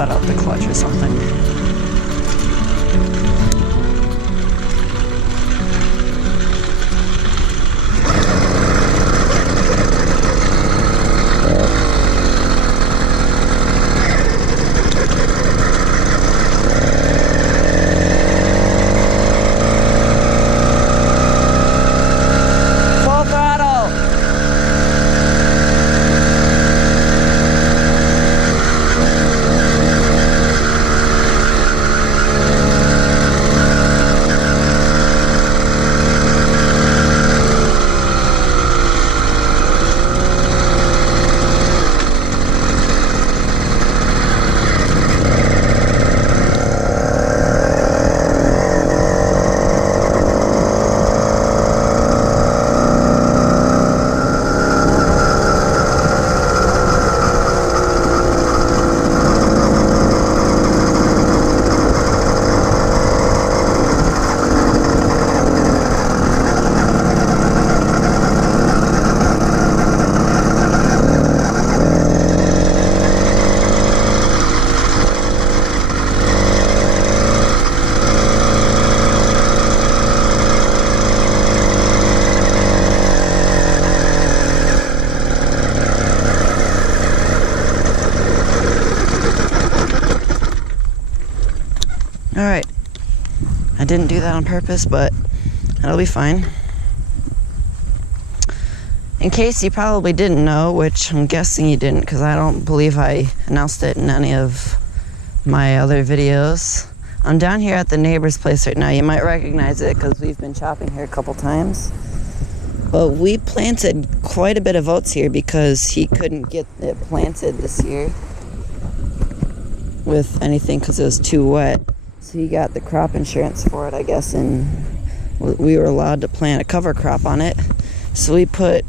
let out the clutch or something. Alright, I didn't do that on purpose, but that'll be fine. In case you probably didn't know, which I'm guessing you didn't, because I don't believe I announced it in any of my other videos. I'm down here at the neighbor's place right now. You might recognize it because we've been chopping here a couple times. But we planted quite a bit of oats here because he couldn't get it planted this year with anything because it was too wet. So he got the crop insurance for it, I guess, and we were allowed to plant a cover crop on it. So we put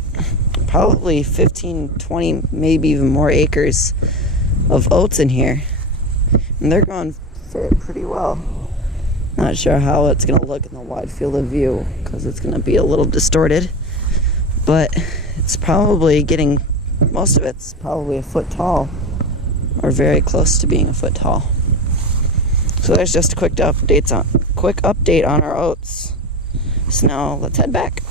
probably 15, 20, maybe even more acres of oats in here. And they're going for it pretty well. Not sure how it's going to look in the wide field of view because it's going to be a little distorted. But it's probably getting, most of it's probably a foot tall or very close to being a foot tall. So there's just a quick update on our oats. So now let's head back.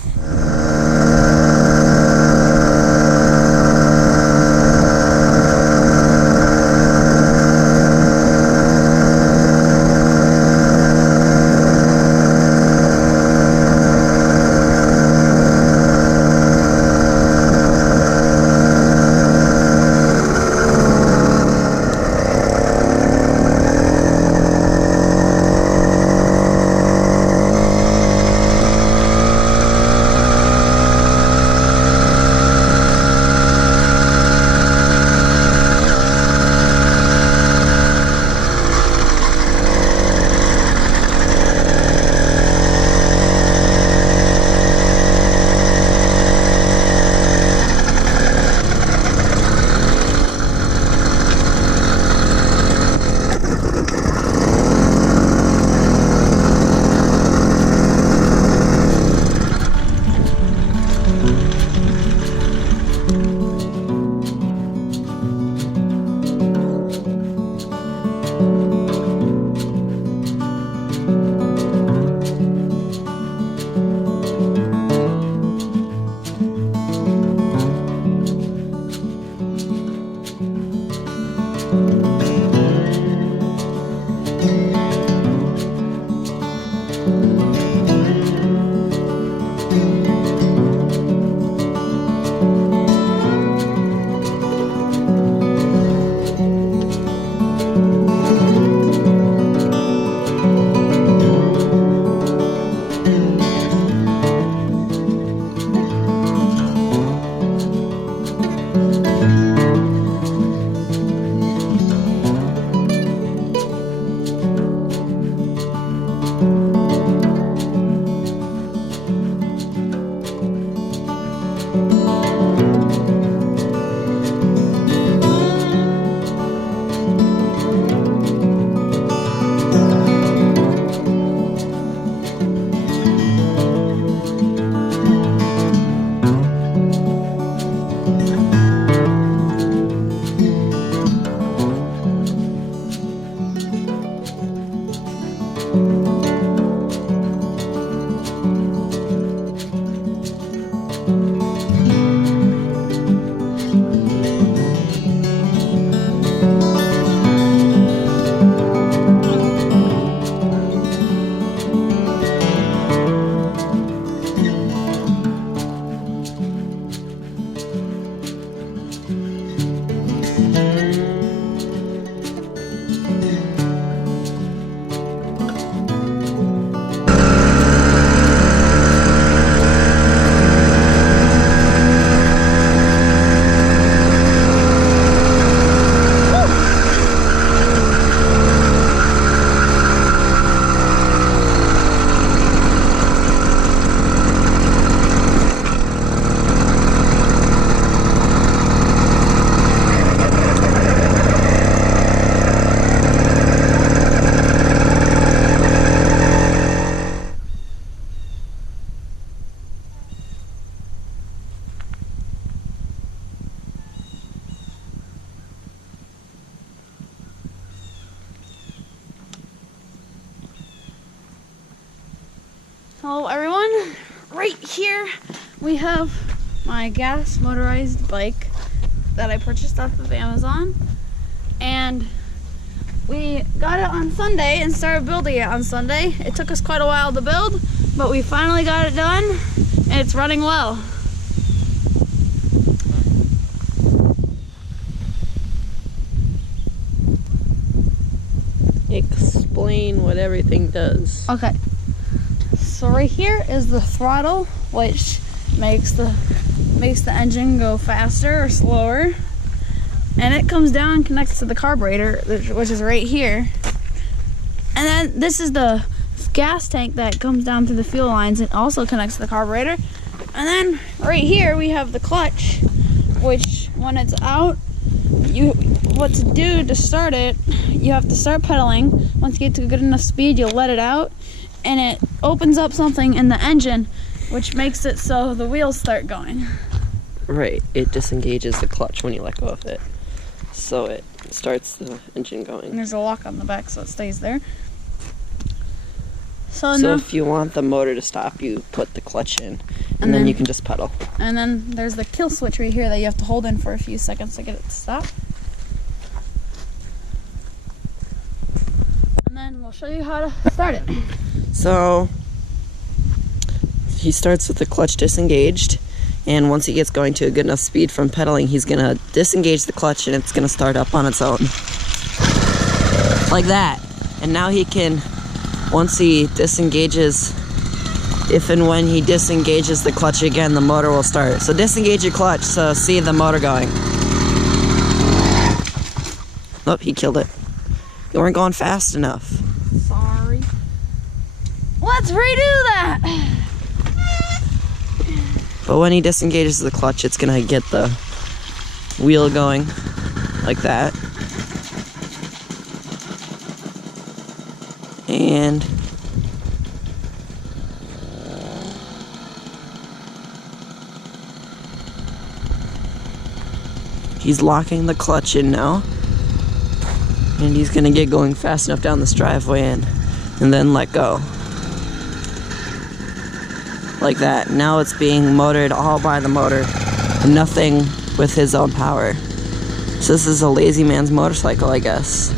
Hello everyone, right here we have my gas motorized bike that I purchased off of Amazon, and we got it on Sunday and started building it on Sunday. It took us quite a while to build, but we finally got it done and it's running well. Explain what everything does. Okay. So right here is the throttle, which makes the engine go faster or slower, and it comes down and connects to the carburetor, which is right here. And then this is the gas tank that comes down through the fuel lines and also connects to the carburetor. And then right here we have the clutch, which when it's out, what to do to start it, you have to start pedaling. Once you get to a good enough speed, you'll let it out, and it opens up something in the engine, which makes it so the wheels start going. Right, it disengages the clutch when you let go of it, so it starts the engine going. And there's a lock on the back so it stays there. So now, if you want the motor to stop, you put the clutch in, and then you can just pedal. And then there's the kill switch right here that you have to hold in for a few seconds to get it to stop. And then we'll show you how to start it. So he starts with the clutch disengaged, and once he gets going to a good enough speed from pedaling, he's gonna disengage the clutch and it's gonna start up on its own. Like that. And now he can, once he disengages, if and when he disengages the clutch again, the motor will start. So disengage your clutch, so see the motor going. Oh, he killed it. You weren't going fast enough. Sorry. Let's redo that! But when he disengages the clutch, it's gonna get the wheel going like that. And he's locking the clutch in now. And he's gonna get going fast enough down this driveway and then let go. Like that. Now it's being motored all by the motor, and nothing with his own power. So this is a lazy man's motorcycle, I guess.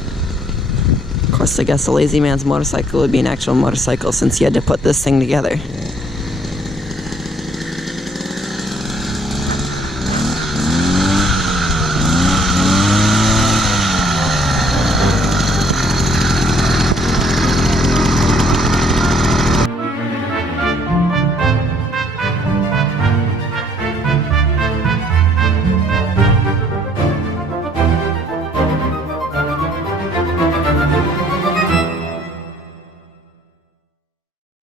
Of course, I guess a lazy man's motorcycle would be an actual motorcycle since he had to put this thing together.